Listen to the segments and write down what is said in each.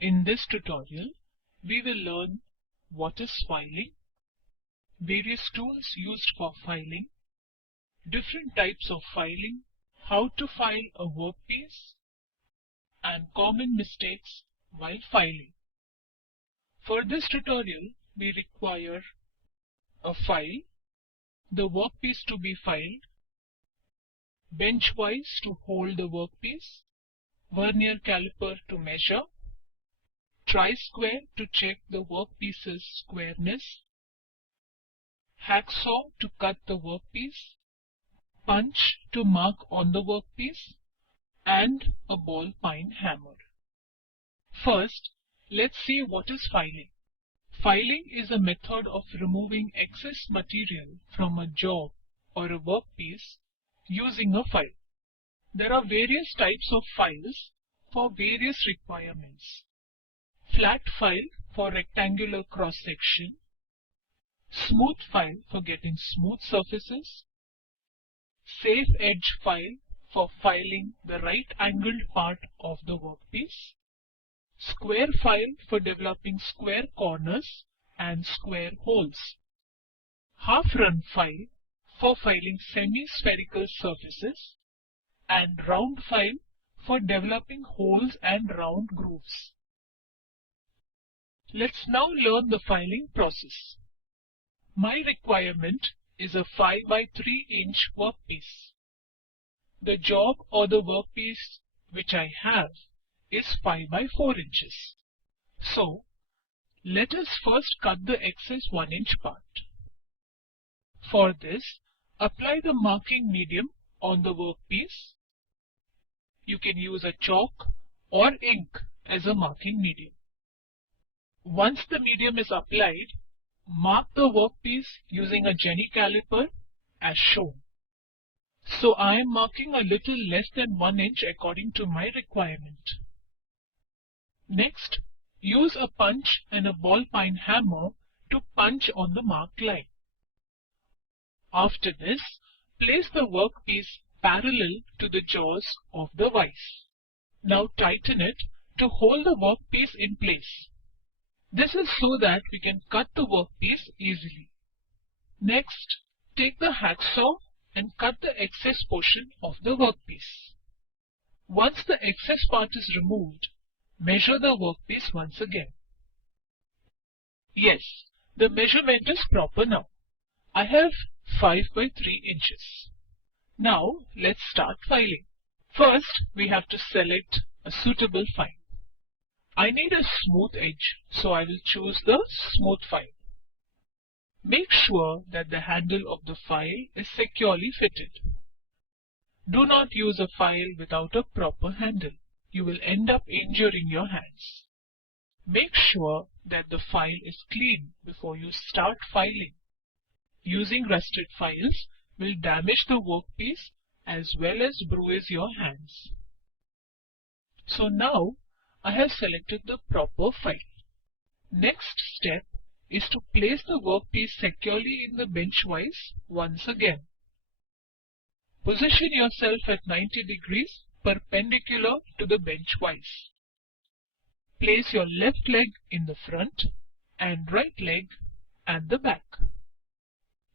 In this tutorial, we will learn what is filing, various tools used for filing, different types of filing, how to file a workpiece, and common mistakes while filing. For this tutorial, we require a file, the workpiece to be filed, bench-wise to hold the workpiece, vernier caliper to measure, tri-square to check the workpiece's squareness, hacksaw to cut the workpiece, punch to mark on the workpiece, and a ball peen hammer. First, let's see what is filing. Filing is a method of removing excess material from a job or a workpiece using a file. There are various types of files for various requirements. Flat file for rectangular cross-section, smooth file for getting smooth surfaces, safe edge file for filing the right-angled part of the workpiece, square file for developing square corners and square holes, half-run file for filing semi-spherical surfaces, and round file for developing holes and round grooves. Let's now learn the filing process. My requirement is a 5 by 3 inch workpiece. The job or the workpiece which I have is 5 by 4 inches. So, let us first cut the excess 1 inch part. For this, apply the marking medium on the workpiece. You can use a chalk or ink as a marking medium. Once the medium is applied, mark the workpiece using a Jenny caliper as shown. So I am marking a little less than 1 inch according to my requirement. Next, use a punch and a ball peen hammer to punch on the marked line. After this, place the workpiece parallel to the jaws of the vise. Now tighten it to hold the workpiece in place. This is so that we can cut the workpiece easily. Next, take the hacksaw and cut the excess portion of the workpiece. Once the excess part is removed, measure the workpiece once again. Yes, the measurement is proper now. I have 5 by 3 inches. Now, let's start filing. First, we have to select a suitable file. I need a smooth edge, so I will choose the smooth file. Make sure that the handle of the file is securely fitted. Do not use a file without a proper handle. You will end up injuring your hands. Make sure that the file is clean before you start filing. Using rusted files will damage the workpiece as well as bruise your hands. So now, I have selected the proper file. Next step is to place the workpiece securely in the bench-wise once again. Position yourself at 90 degrees perpendicular to the bench-wise. Place your left leg in the front and right leg at the back.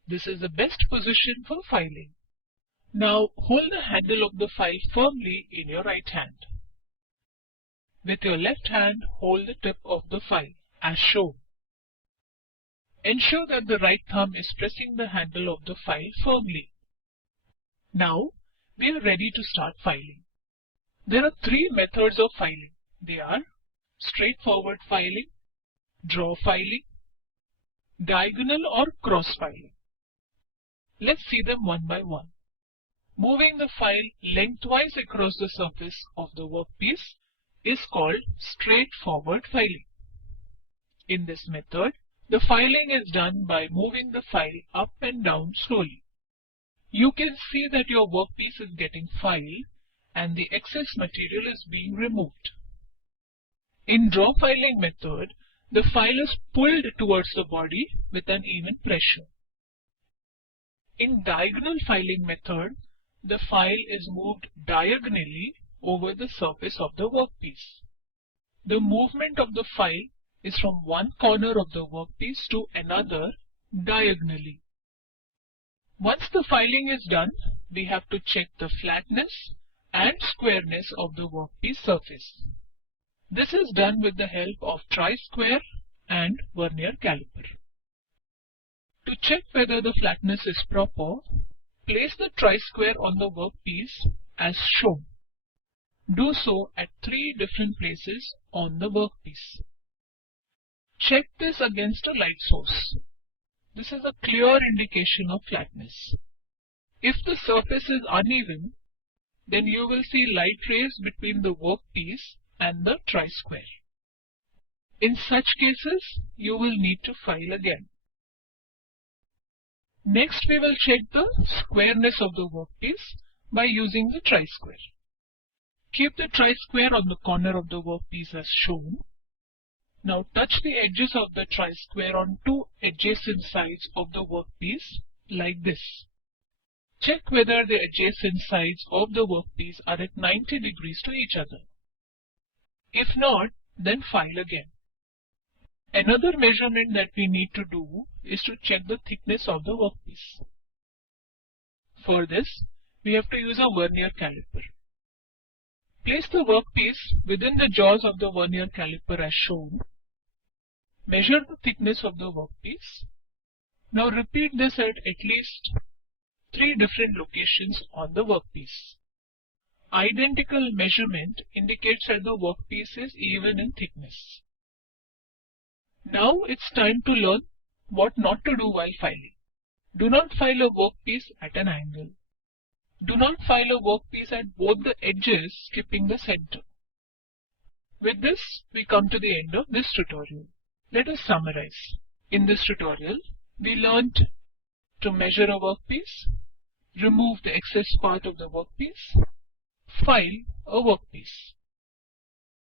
This is the best position for filing. Now hold the handle of the file firmly in your right hand. With your left hand, hold the tip of the file as shown. Ensure that the right thumb is pressing the handle of the file firmly. Now, we are ready to start filing. There are 3 methods of filing. They are straightforward filing, draw filing, diagonal or cross filing. Let's see them one by one. Moving the file lengthwise across the surface of the workpiece is called straightforward filing. In this method, the filing is done by moving the file up and down slowly. You can see that your workpiece is getting filed and the excess material is being removed. In draw filing method, the file is pulled towards the body with an even pressure. In diagonal filing method, the file is moved diagonally over the surface of the workpiece. the movement of the file is from one corner of the workpiece to another diagonally. Once the filing is done, we have to check the flatness and squareness of the workpiece surface. This is done with the help of tri-square and vernier caliper. To check whether the flatness is proper, place the tri-square on the workpiece as shown. Do so at 3 different places on the workpiece. Check this against a light source. This is a clear indication of flatness. If the surface is uneven, then you will see light rays between the workpiece and the tri-square. In such cases, you will need to file again. Next, we will check the squareness of the workpiece by using the tri-square. Keep the tri-square on the corner of the workpiece as shown. Now touch the edges of the tri-square on 2 adjacent sides of the workpiece like this. Check whether the adjacent sides of the workpiece are at 90 degrees to each other. If not, then file again. Another measurement that we need to do is to check the thickness of the workpiece. For this, we have to use a vernier caliper. Place the workpiece within the jaws of the vernier caliper as shown. Measure the thickness of the workpiece. Now repeat this at least 3 different locations on the workpiece. Identical measurement indicates that the workpiece is even in thickness. Now it's time to learn what not to do while filing. Do not file a workpiece at an angle. Do not file a workpiece at both the edges, skipping the center. With this, we come to the end of this tutorial. Let us summarize. In this tutorial, we learned to measure a workpiece, remove the excess part of the workpiece, file a workpiece.